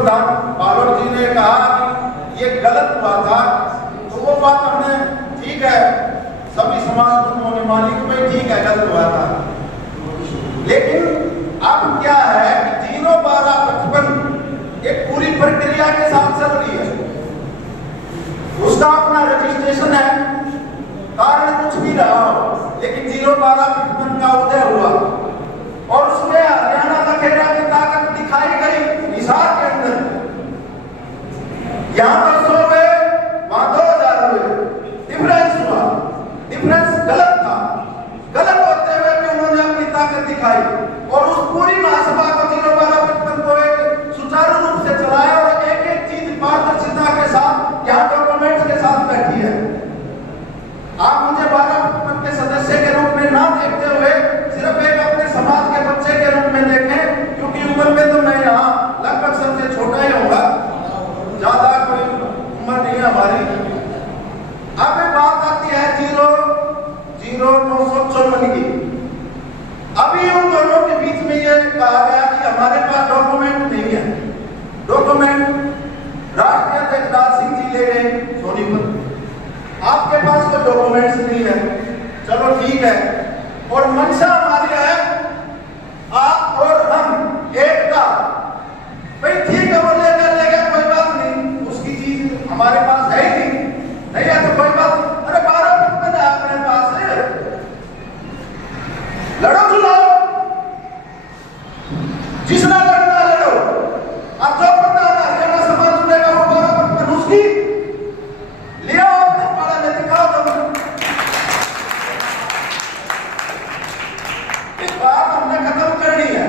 प्रधान बालोट जी ने कहा कि ये गलत हुआ था, तो वो बात हमने ठीक है, सभी समाज को मानी कि भाई ठीक है गलत हुआ था। लेकिन अब क्या है कि 0-12-55 एक पूरी प्रक्रिया के साथ चल रही है, उसका अपना रजिस्ट्रेशन है, कारण कुछ भी रहा हो, लेकिन 0-12-55 का उदय हुआ और उसमें हरियाणा का खेरा की ताकत दिखाई गई हिसार के अंदर। यहां 200 हुए, वहां 2000 हुए, डिफरेंस हुआ, डिफरेंस गलत था। गलत होते हुए भी उन्होंने अपनी ताकत दिखाई और उस पूरी महासभा को 0-12-55 को एक सुचारू रूप से चलाया और एक एक चीज पारदर्शिता के साथ यहाँ डॉक्यूमेंट्स के साथ बैठी है। आप मुझे 12-55 के सदस्य के रूप में ना देखते हुए सिर्फ एक अपने समाज के बच्चे के रूप में देखें, क्योंकि उम्र में तो मैं यहाँ लगभग सबसे छोटा ही होगा, ज्यादा कोई उम्र नहीं है हमारी। अब बात आती है 0-0954 की। अभी उन दोनों के बीच में ये कहा गया कि हमारे पास डॉक्यूमेंट नहीं है। डॉक्यूमेंट राष्ट्रीय अध्यक्ष राज सिंह जी ले गए सोनीपत, आपके पास कोई डॉक्यूमेंट्स नहीं है, चलो ठीक है। और मंशा हमारी है आप और हम एकता, भाई ठीक है वो लेगा कोई बात नहीं, उसकी चीज हमारे पास है ही नहीं है तो कोई बात। अरे 12-55 है अपने पास है, लड़ो चुनाव, जिसने लड़ना लड़ो। अब जो प्रधान हरियाणा समाज चुनेगा वो 12-55 उसकी लिया अपने पाला में दिखाओ तो इस बात हमने खत्म करनी है।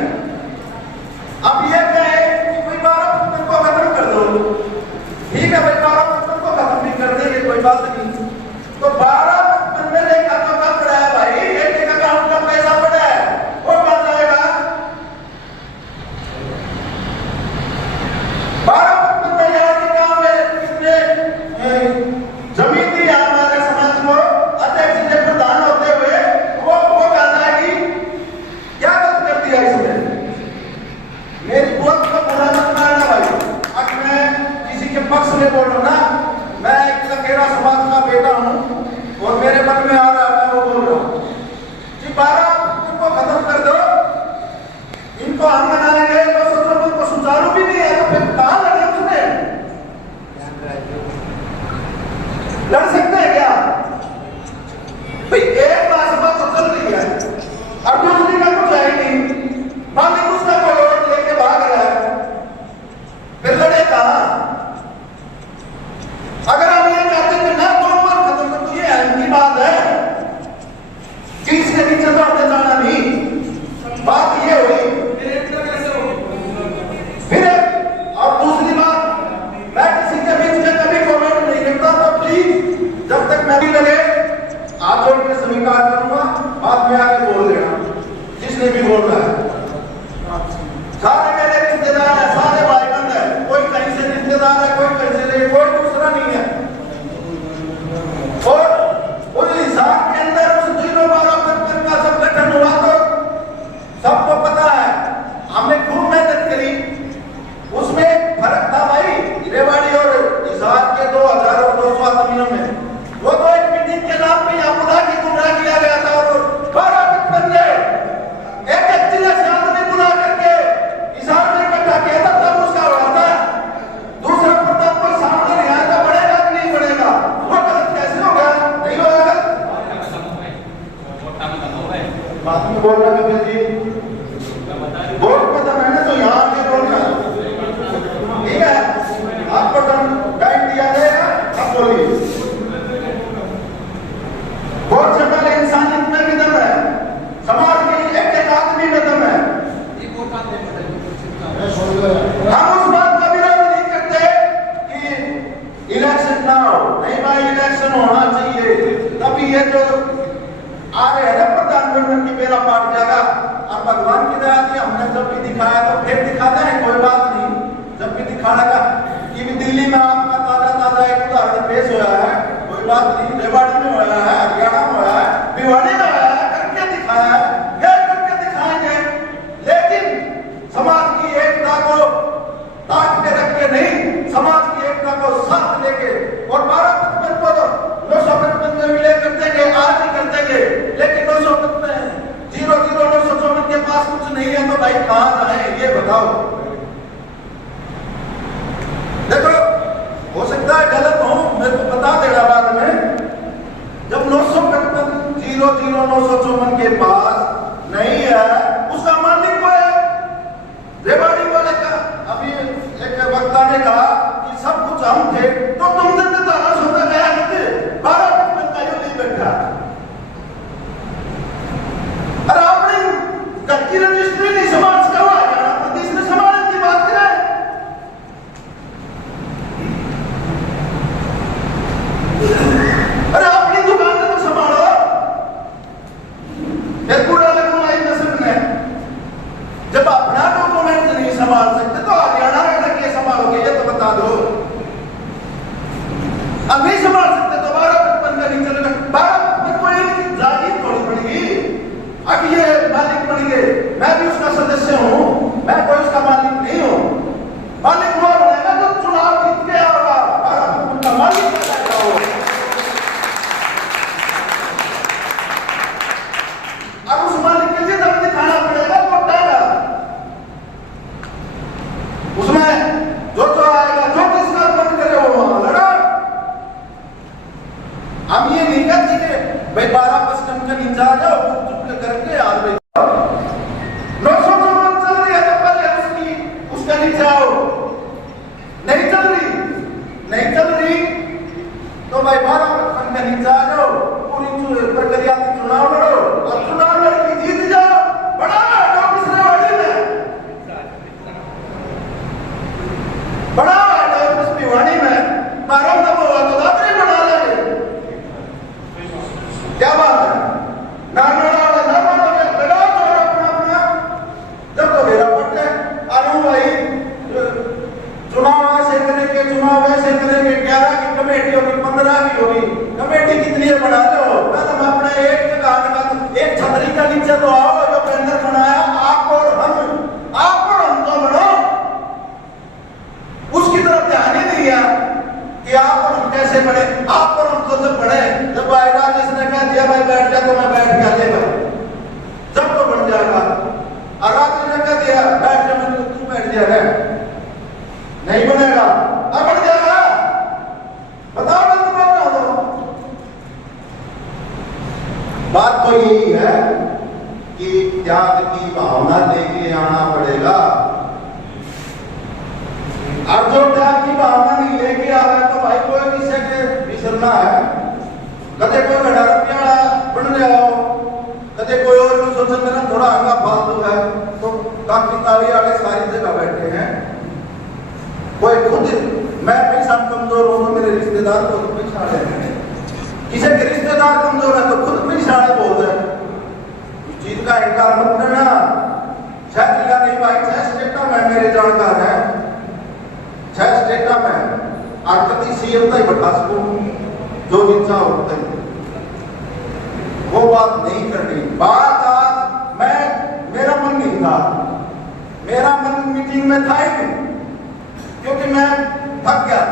अब ये कहे कि कोई 12-55 को खत्म कर दो, ठीक है भाई 12-55 को खत्म भी कर देंगे कोई बात नहीं, तो 12-55 में देखा तो कब पड़ा है भाई, एक अकाउंट का पैसा पड़ा है वो कहाँ जाएगा? 12-55 में यहाँ के काम में कितने जमीन दी हमारे समाज को अध्यक्ष ने प्रधान होते हुए, वो कहाँ जाएगी? क्या गलत कर दिया इसमें? मेरी बात को बुरा मत मानना भाई, अब मैं किसी के पक्ष में बोल रहा ना, मैं एक लखेरा समाज का बेटा हूं और मेरे मन में आ रहा है मैं वो बोल रहा हूं कि 12 को खत्म कर दो, इनको हम मनाएंगे, तो सोचो को सुचारू भी नहीं है तो फिर कहां लड़े उसने? लड़ सकते हैं क्या भाई? एक महासभा तो चल रही है और दूसरी का कुछ है नहीं, बाकी उसका कोई और लेके भाग रहा है, फिर लड़े कहां? अगर हम ये कहते हैं ना दोनों खत्म कर दो, ये अहम की बात है कि इसके नीचे तो हमने जाना नहीं। बात ये हुई फिर, और दूसरी बात, मैं किसी के बीच में कभी कमेंट नहीं करता, तो प्लीज जब तक मैं भी लगे आप जोड़ के स्वीकार करूंगा, बाद में आके बोल देना जिसने भी बोल रहा है। सारे मेरे रिश्तेदार है, सारे भाईबंद है, कोई कहीं से रिश्तेदार है, कोई कहीं से नहीं, कोई दूसरा नहीं है। और उस हिसाब के अंदर उस 0-12-55 का जब गठन हुआ तो सबको पता है, हमने खूब मेहनत करी, उसमें फर्क था भाई रेवाड़ी और हिसार के 2000 और 200 आदमियों में। वो तो एक मीटिंग के नाम पे यहाँ बुला के गुमराह किया गया था और 12-55 ने एक जिले से आदमी बुला करके हिसार में इकट्ठा किया था, तब उसका हुआ था। दूसरा प्रताप कोई सामने नहीं आया था, बढ़ेगा कि नहीं बढ़ेगा? वो गलत कैसे हो गया? नहीं होगा बात में बोल रहा है जी, वोट में तो मैंने तो यहाँ आके बोल रहा हूँ, ठीक है? आपको टाइम दिया जाएगा, अब बोलिए। वोट से पहले इंसानियत में भी दम है, समाज के एक आदमी में दम है। हम उस बात का विरोध नहीं करते कि इलेक्शन ना हो, नहीं भाई इलेक्शन होना चाहिए, तभी ये जो आ रहे हैं प्रधानमंत्री की बेरा पाट जाएगा। अब भगवान की दया थी, हमने जब भी दिखाया तो फिर दिखाते हैं, कोई बात नहीं, जब भी दिखाना का कि दिल्ली में आपका ताजा एक उदाहरण पेश हुआ है, कोई बात नहीं, रेवाड़ी में हुआ है, हरियाणा में हुआ है, भिवाड़ी में हुआ है, करके दिखाया है, फिर करके दिखाएंगे। लेकिन समाज की एकता को ताक के रख नहीं है तो भाई कहां जाए ये बताओ। देखो हो सकता है गलत हो, मेरे को बता देगा बाद में। जब 955 के पास नहीं है, उसका मालिक को है रेवाड़ी वाले का। अभी एक वक्ता ने कहा कि सब कुछ हम थे तो तुम देते तो हस होता गया नहीं, 12 का यो नहीं बैठा। अरे आपने घर की रजिस्ट्री नहीं समाज करवाया जाना, तो तीसरे समाज की बात करें। अरे अपनी दुकान तो संभालो। पूरा लगवाई नसीब ने जब अपना डॉक्यूमेंट नहीं संभाल सकते तो हरियाणा में लगे संभालोगे, ये तो बता दो। अब नहीं संभाल सकते तो 12-55 का नहीं चलेगा। 12-55 कोई जागीर थोड़ी पड़ेगी। अब ये मालिक बन गए, मैं भी उसका सदस्य हूं, मैं कोई उसका मालिक नहीं हूं। मालिक हुआ बनेगा तो चुनाव जीत के आएगा, उनका मालिक बनाएगा वो। अब उस मालिक के लिए दम दिखाना पड़ेगा, वो टाइम उसमें जो आएगा, जो किसका मन करे वो वहां लड़ा। हम ये नहीं कहते कि भाई 12% के नीचे आ जाओ, चुप करके आ भाई 900 चल रही है तो पहले उसका नीचे आओ। नहीं चल रही तो भाई 12% के नीचे आ जाओ, पूरी प्रक्रिया की चुनाव लड़ो और चुनाव लड़के जीत जाओ। बड़ा भिवानी में बारह तब हुआ तो दादरी बना लेंगे, क्या बात है। जब तो मेरा पट है अनु भाई चुनाव ऐसे करेंगे, चुनाव ऐसे करेंगे, 11 की कमेटी होगी, 15 की होगी, कमेटी कितनी है बना लो। मैडम अपने एक जगह एक छतरी का नीचे तो आओ, जो बैनर बनाया आप और हम तो बनो। उसकी तरफ ध्यान ही नहीं है कि आप और हम कैसे बढ़े। आप और हम तो जब बढ़े, जब भाई राजेश ने कह दिया भाई बैठ जा तो मैं बैठ गया लेगा, जब तो बढ़ जाएगा। और राजेश ने कह दिया बैठ जा, मैंने तू बैठ गया है, नहीं बनेगा, अब बढ़ जाएगा। बताओ ना तुम बता दो। बात तो यही है कि त्याग की भावना लेके आना पड़ेगा। और जो त्याग की भावना नहीं लेके आ रहा तो भाई कोई किसी के बिसरना है। कदे कोई घड़ा रुपया बन रहा हो, कदे कोई और भी सोचे मेरा थोड़ा आंगा फालतू है, तो काफी तावी वाले सारी जगह बैठे हैं। कोई खुद मैं पैसा कमजोर हूं तो मेरे रिश्तेदार को तो पैसा है, किसी के रिश्तेदार कमजोर है तो खुद पैसा है बोल है। उस चीज का इनकार मत करना। शायद जिला नहीं भाई, 6 स्टेटा में मेरे जानकार है, 6 स्टेटा में आरती सीएम तक बैठा सको जो इच्छा होता है। वो बात नहीं करनी। बात आज मेरा मन नहीं था, मेरा मन मीटिंग में था ही नहीं, क्योंकि मैं थक गया।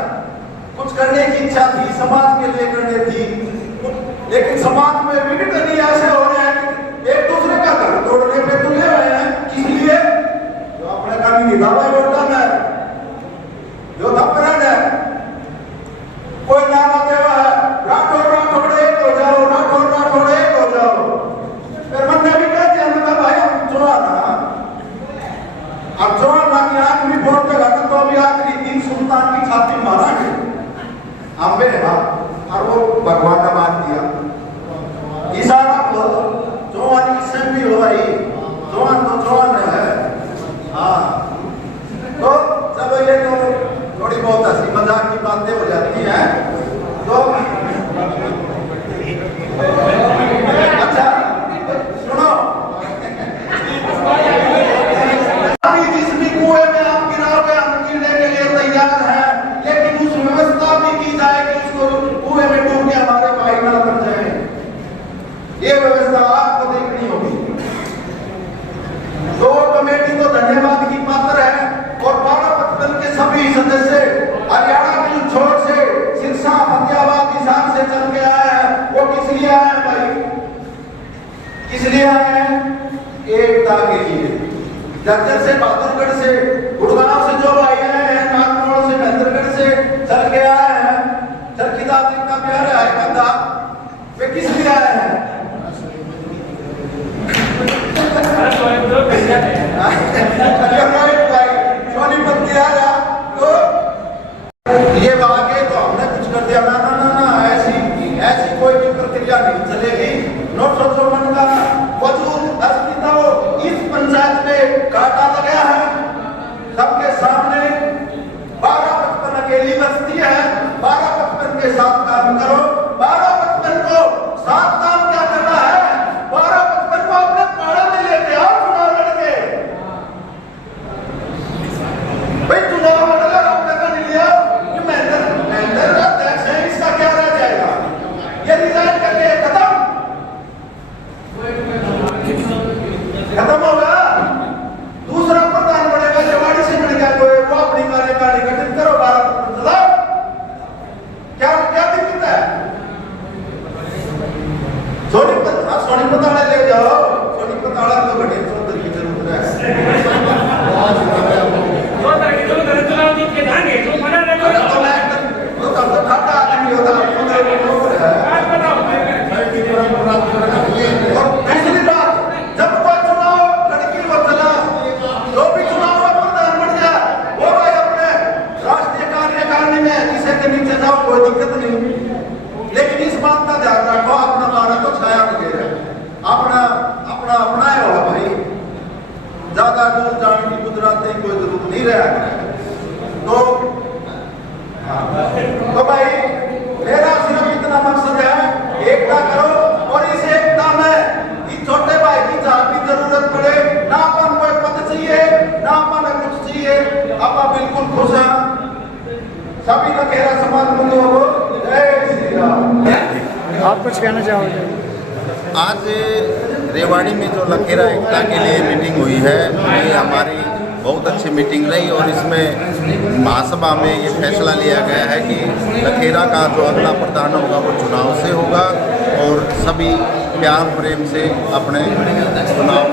कुछ करने की इच्छा थी, समाज के लिए करने थी, लेकिन समाज में विभिन्न तरीके ऐसे हो रहे हैं कि एक दूसरे का घर तोड़ने पे तुले हुए हैं। इसलिए जो अपने का भी निभावा बोलता है, जो धपरण है, कोई नाम आते हुआ है राठौड़ एक हो जाओ, राठौड़ एक हो जाओ। फिर मैंने भी कह दिया, मैं भाई हम चुना था, अब चुना ना की आंख भी फोड़ देगा तो अभी आखिरी 3 सुल्तान की छाती मारांगे हम और वो भगवान का मान दिया। इशारा को जवान की सेम भी हो भाई, जवान तो जवान है। हाँ तो चलो ये तो थोड़ी बहुत हंसी मजाक की बातें हो जाती हैं। तो अच्छा सुनो, जिस भी कुएं में आप गिराओगे हम गिरने के लिए तैयार हैं, लेकिन उस व्यवस्था भी की जाए कि उसको कुएं में डूब के हमारे भाई ना बन जाए। ये व्यवस्था आपको देखनी होगी। तो कमेटी को धन्यवाद की पात्र है और 12 दल के सभी सदस्य हरियाणा की छोर से सिरसा फतेहाबाद हिसार से चल के आए हैं। वो किस लिए आए हैं भाई? किस लिए आए हैं? एकता के लिए। जज्जर से, बहादुरगढ़ से, गुड़गांव से जो भाई आए हैं, नागपुर से, महेंद्रगढ़ से चल के आए हैं, चरखीदार दिन का प्यारा है कंधा, वे किस लिए आए हैं? सोनीपत के आया तो ये वाकई तो हमने कुछ कर दिया, ना ना ना ना, ऐसी कोई भी प्रक्रिया नहीं चलेगी। 954 का वजूद अस्तित्व इस पंचायत में काटा लगा है, सबके सामने 1255 अकेली बस्ती है, 1255 के साथ काम करो, 1255 को साथ काम क्या करना है, 1255 को अपने पाड़ा में लेके आओ, चुनाव लड़के भाई, चुनाव लड़कर अपने का नहीं लिया, ये महेंद्र का अध्यक्ष है, इसका क्या रह जाएगा? ये रिजाइन करके खत्म होगा, दूसरा प्रधान बनेगा, रेवाड़ी से बन गया कोई, वो अपनी कार्यकारिणी गठित करो, 1255 चलाओ, क्या दिक्कत है? सोनीपत वाले ले जाओ, सोनीपत वाला तो बड़े चौधरी की जरूरत है, तो ठाटा आदमी होता है। और दूसरी बात, जब कोई चुनाव लड़की को चला, जो भी चुनाव में प्रधान बन गया, वो भाई अपने राष्ट्रीय कार्यकारिणी में किसी के नीचे जाओ, कोई दिक्कत नहीं, लेकिन इस बात का ध्यान रखो, अपना मारा तो छाया वगैरह अपना अपनाया होगा भाई, ज्यादा दूर जाने की गुजराती कोई जरूरत नहीं रहा। तो भाई मेरा सिर्फ इतना मकसद है, एकता करो, और इस एकता में इस छोटे भाई की जहां भी जरूरत पड़े, ना अपन कोई पद चाहिए, ना अपन कुछ चाहिए, अपन बिल्कुल खुश हैं, सभी लखेरा समाज बंधुओं को जय श्री राम। आप कुछ कहना चाहोगे? आज रेवाड़ी में जो लखेरा एकता के लिए मीटिंग हुई है, ये हमारी बहुत अच्छी मीटिंग रही, और इसमें महासभा में ये फैसला लिया गया है कि लखेरा का जो अगला प्रधान होगा वो चुनाव से होगा, और सभी प्यार प्रेम से अपने चुनाव